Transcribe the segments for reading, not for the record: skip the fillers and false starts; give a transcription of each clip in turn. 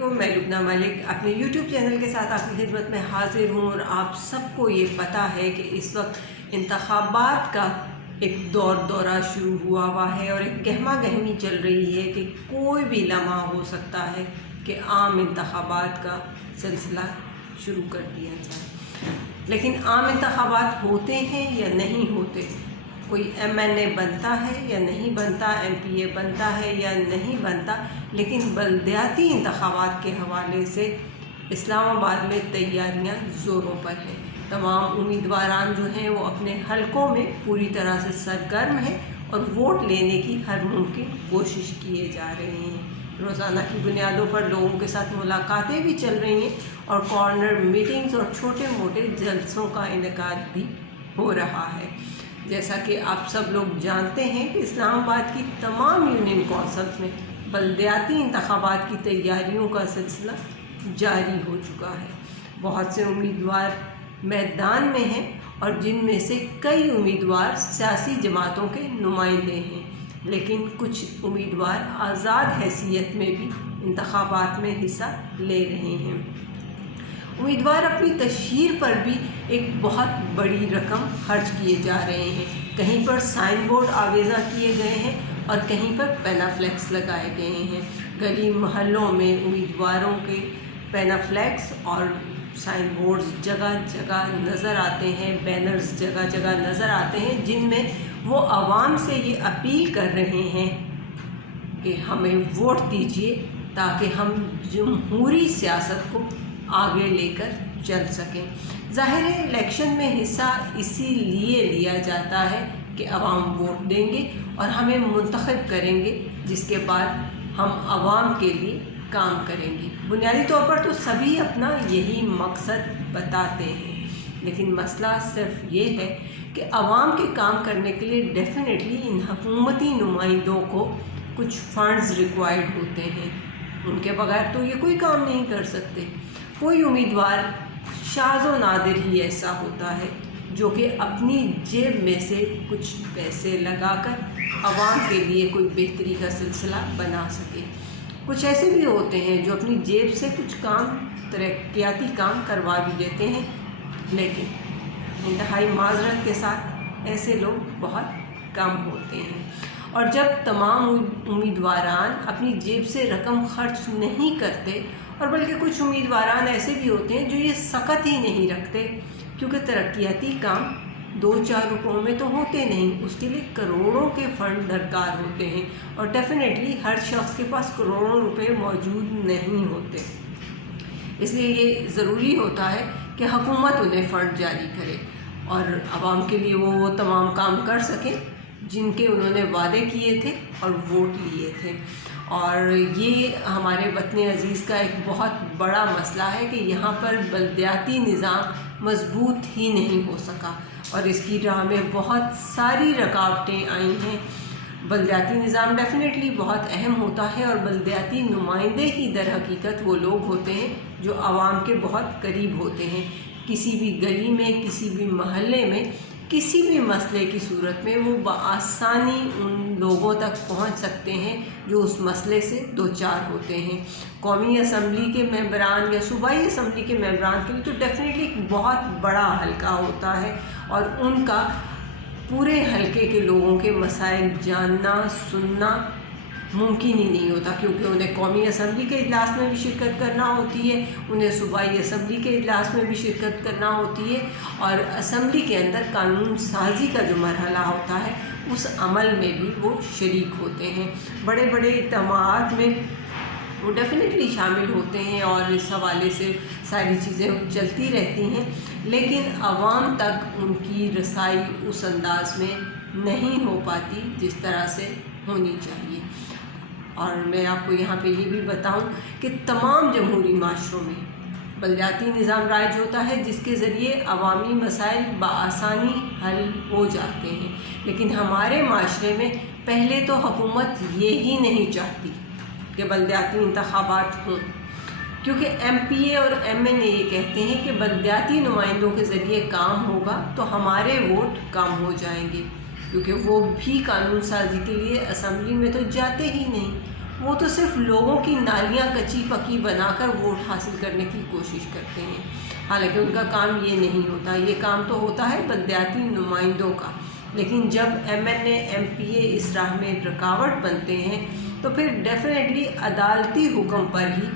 علیکم، میں لبنہ ملک اپنے یوٹیوب چینل کے ساتھ آپ کی خدمت میں حاضر ہوں، اور آپ سب کو یہ پتہ ہے کہ اس وقت انتخابات کا ایک دورہ شروع ہوا ہے اور ایک گہما گہمی چل رہی ہے کہ کوئی بھی لمحہ ہو سکتا ہے کہ عام انتخابات کا سلسلہ شروع کر دیا جائے۔ لیکن عام انتخابات ہوتے ہیں یا نہیں ہوتے، کوئی MNA بنتا ہے یا نہیں بنتا، MPA بنتا ہے یا نہیں بنتا، لیکن بلدیاتی انتخابات کے حوالے سے اسلام آباد میں تیاریاں زوروں پر ہیں۔ تمام امیدواران جو ہیں وہ اپنے حلقوں میں پوری طرح سے سرگرم ہیں اور ووٹ لینے کی ہر ممکن کوشش کیے جا رہے ہیں۔ روزانہ کی بنیادوں پر لوگوں کے ساتھ ملاقاتیں بھی چل رہی ہیں اور کارنر میٹنگز اور چھوٹے موٹے جلسوں کا انعقاد بھی ہو رہا ہے۔ جیسا کہ آپ سب لوگ جانتے ہیں کہ اسلام آباد کی تمام یونین کونسلز میں بلدیاتی انتخابات کی تیاریوں کا سلسلہ جاری ہو چکا ہے۔ بہت سے امیدوار میدان میں ہیں اور جن میں سے کئی امیدوار سیاسی جماعتوں کے نمائندے ہیں، لیکن کچھ امیدوار آزاد حیثیت میں بھی انتخابات میں حصہ لے رہے ہیں۔ امیدوار اپنی تشہیر پر بھی ایک بہت بڑی رقم خرچ کیے جا رہے ہیں۔ کہیں پر سائن بورڈ آویزاں کیے گئے ہیں اور کہیں پر پینافلیکس لگائے گئے ہیں۔ گلی محلوں میں امیدواروں کے پینافلیکس اور سائن بورڈز جگہ جگہ نظر آتے ہیں، بینرز جگہ جگہ نظر آتے ہیں، جن میں وہ عوام سے یہ اپیل کر رہے ہیں کہ ہمیں ووٹ دیجیے تاکہ ہم جمہوری سیاست کو آگے لے کر چل سکیں۔ ظاہر ہے الیکشن میں حصہ اسی لیے لیا جاتا ہے کہ عوام ووٹ دیں گے اور ہمیں منتخب کریں گے، جس کے بعد ہم عوام کے لیے کام کریں گے۔ بنیادی طور پر تو سبھی اپنا یہی مقصد بتاتے ہیں، لیکن مسئلہ صرف یہ ہے کہ عوام کے کام کرنے کے لیے ڈیفینیٹلی ان حکومتی نمائندوں کو کچھ فنڈز ریکوائرڈ ہوتے ہیں۔ ان کے بغیر تو یہ کوئی کام نہیں کر سکتے۔ کوئی امیدوار شاذ و نادر ہی ایسا ہوتا ہے جو کہ اپنی جیب میں سے کچھ پیسے لگا کر عوام کے لیے کوئی بہتری کا سلسلہ بنا سکے۔ کچھ ایسے بھی ہوتے ہیں جو اپنی جیب سے کچھ کام، ترقیاتی کام کروا بھی دیتے ہیں، لیکن انتہائی معذرت کے ساتھ ایسے لوگ بہت کم ہوتے ہیں۔ اور جب تمام امیدواران اپنی جیب سے رقم خرچ نہیں کرتے، اور بلکہ کچھ امیدواران ایسے بھی ہوتے ہیں جو یہ سقط ہی نہیں رکھتے، کیونکہ ترقیاتی کام 2-4 روپوں میں تو ہوتے نہیں، اس کے لیے کروڑوں کے فنڈ درکار ہوتے ہیں، اور ڈیفینیٹلی ہر شخص کے پاس کروڑوں روپے موجود نہیں ہوتے۔ اس لیے یہ ضروری ہوتا ہے کہ حکومت انہیں فنڈ جاری کرے اور عوام کے لیے وہ تمام کام کر سکیں جن کے انہوں نے وعدے کیے تھے اور ووٹ لیے تھے۔ اور یہ ہمارے وطن عزیز کا ایک بہت بڑا مسئلہ ہے کہ یہاں پر بلدیاتی نظام مضبوط ہی نہیں ہو سکا، اور اس کی راہ میں بہت ساری رکاوٹیں آئی ہیں۔ بلدیاتی نظام ڈیفینیٹلی بہت اہم ہوتا ہے، اور بلدیاتی نمائندے ہی در حقیقت وہ لوگ ہوتے ہیں جو عوام کے بہت قریب ہوتے ہیں۔ کسی بھی گلی میں، کسی بھی محلے میں، کسی بھی مسئلے کی صورت میں وہ بآسانی ان لوگوں تک پہنچ سکتے ہیں جو اس مسئلے سے دوچار ہوتے ہیں۔ قومی اسمبلی کے ممبران یا صوبائی اسمبلی کے ممبران کے لیے تو ڈیفینیٹلی ایک بہت بڑا حلقہ ہوتا ہے، اور ان کا پورے حلقے کے لوگوں کے مسائل جاننا، سننا ممکن ہی نہیں ہوتا، کیونکہ انہیں قومی اسمبلی کے اجلاس میں بھی شرکت کرنا ہوتی ہے، انہیں صوبائی اسمبلی کے اجلاس میں بھی شرکت کرنا ہوتی ہے، اور اسمبلی کے اندر قانون سازی کا جو مرحلہ ہوتا ہے اس عمل میں بھی وہ شریک ہوتے ہیں۔ بڑے بڑے اجتماعات میں وہ ڈیفینیٹلی شامل ہوتے ہیں، اور اس حوالے سے ساری چیزیں چلتی رہتی ہیں، لیکن عوام تک ان کی رسائی اس انداز میں نہیں ہو پاتی جس طرح سے ہونی چاہیے۔ اور میں آپ کو یہاں پہ یہ بھی بتاؤں کہ تمام جمہوری معاشروں میں بلدیاتی نظام رائج ہوتا ہے، جس کے ذریعے عوامی مسائل بآسانی حل ہو جاتے ہیں، لیکن ہمارے معاشرے میں پہلے تو حکومت یہ ہی نہیں چاہتی کہ بلدیاتی انتخابات ہوں، کیونکہ MPA اور MNA یہ کہتے ہیں کہ بلدیاتی نمائندوں کے ذریعے کام ہوگا تو ہمارے ووٹ کم ہو جائیں گے، کیونکہ وہ بھی قانون سازی کے لیے اسمبلی میں تو جاتے ہی نہیں۔ وہ تو صرف لوگوں کی نالیاں کچی پکی بنا کر ووٹ حاصل کرنے کی کوشش کرتے ہیں، حالانکہ ان کا کام یہ نہیں ہوتا۔ یہ کام تو ہوتا ہے بلدیاتی نمائندوں کا۔ لیکن جب M N A M P A اس راہ میں رکاوٹ بنتے ہیں تو پھر ڈیفینیٹلی عدالتی حکم پر ہی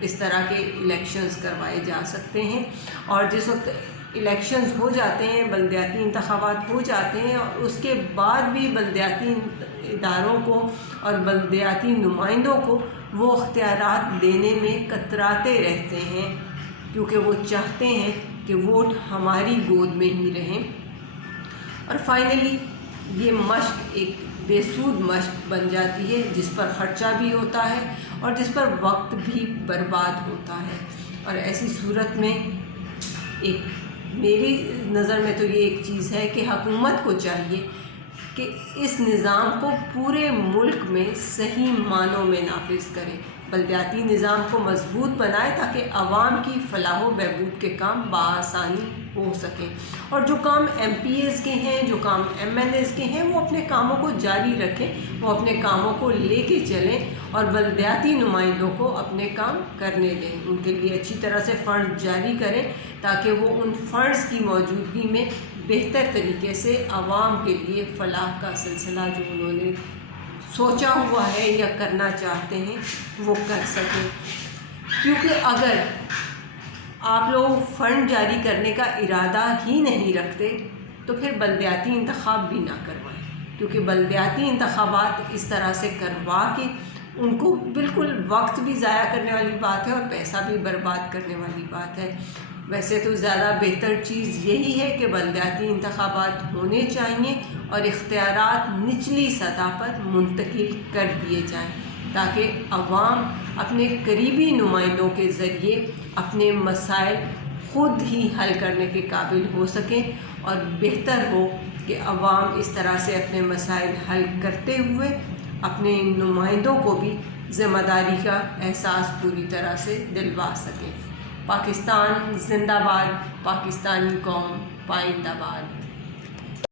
اس طرح کے الیکشنز کروائے جا سکتے ہیں۔ اور جس وقت الیکشنز ہو جاتے ہیں، بلدیاتی انتخابات ہو جاتے ہیں، اور اس کے بعد بھی بلدیاتی اداروں کو اور بلدیاتی نمائندوں کو وہ اختیارات دینے میں کتراتے رہتے ہیں، کیونکہ وہ چاہتے ہیں کہ ووٹ ہماری گود میں ہی رہیں۔ اور فائنلی یہ مشق ایک بے سود مشق بن جاتی ہے، جس پر خرچہ بھی ہوتا ہے اور جس پر وقت بھی برباد ہوتا ہے۔ اور ایسی صورت میں میری نظر میں تو یہ ایک چیز ہے کہ حکومت کو چاہیے کہ اس نظام کو پورے ملک میں صحیح معنوں میں نافذ کرے، بلدیاتی نظام کو مضبوط بنائے تاکہ عوام کی فلاح و بہبود کے کام بآسانی ہو سکیں، اور جو کام ایم پی ایز کے ہیں، جو کام ایم ایل ایز کے ہیں، وہ اپنے کاموں کو جاری رکھیں، وہ اپنے کاموں کو لے کے چلیں اور بلدیاتی نمائندوں کو اپنے کام کرنے دیں، ان کے لیے اچھی طرح سے فنڈ جاری کریں تاکہ وہ ان فنڈز کی موجودگی میں بہتر طریقے سے عوام کے لیے فلاح کا سلسلہ جو انہوں نے سوچا ہوا ہے یا کرنا چاہتے ہیں وہ کر سکیں۔ کیونکہ اگر آپ لوگ فنڈ جاری کرنے کا ارادہ ہی نہیں رکھتے تو پھر بلدیاتی انتخاب بھی نہ کروائیں، کیونکہ بلدیاتی انتخابات اس طرح سے کروا کے ان کو بالکل وقت بھی ضائع کرنے والی بات ہے اور پیسہ بھی برباد کرنے والی بات ہے۔ ویسے تو زیادہ بہتر چیز یہی ہے کہ بلدیاتی انتخابات ہونے چاہیے اور اختیارات نچلی سطح پر منتقل کر دیے جائیں تاکہ عوام اپنے قریبی نمائندوں کے ذریعے اپنے مسائل خود ہی حل کرنے کے قابل ہو سکیں، اور بہتر ہو کہ عوام اس طرح سے اپنے مسائل حل کرتے ہوئے اپنے نمائندوں کو بھی ذمہ داری کا احساس پوری طرح سے دلوا سکیں۔ پاکستان زندہ باد، پاکستانی قوم پائندہ باد۔